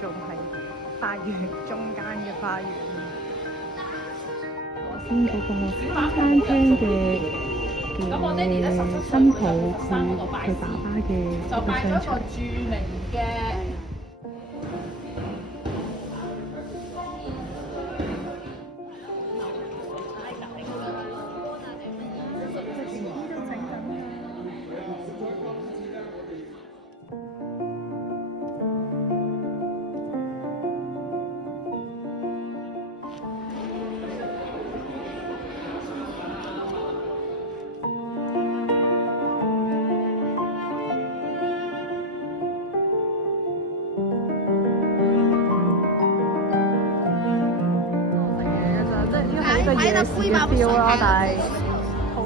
種係花園中間嘅花園。先嗰個餐廳嘅新抱佢爸爸嘅就買咗一個商場。著名嘅。係一個夜市嘅 feel 咯，但係好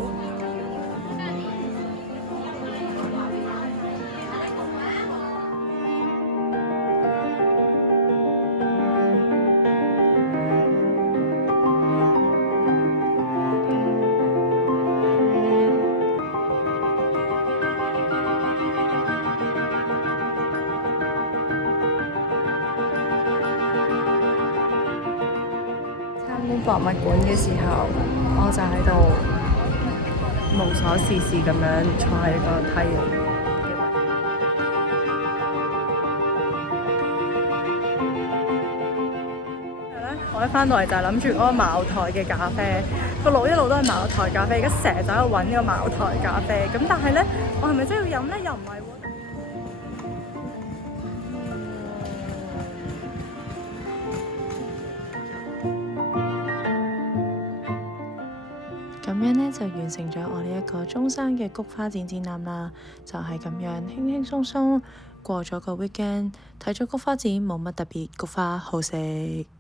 參觀博物館嘅時候，我就喺度無所事事咁樣坐喺個太陽嘅位。我一翻到嚟就係諗住嗰個茅台嘅咖啡，個路一路都係茅台咖啡，而家成日就喺度揾呢個茅台咖啡。咁但係咧，我係咪真係要飲咧？又唔係喎。咁樣呢，就完成咗我呢一個中山嘅菊花展展覽啦，就係咁樣輕輕鬆鬆過咗個 weekend，睇咗菊花展冇乜特別，菊花好食。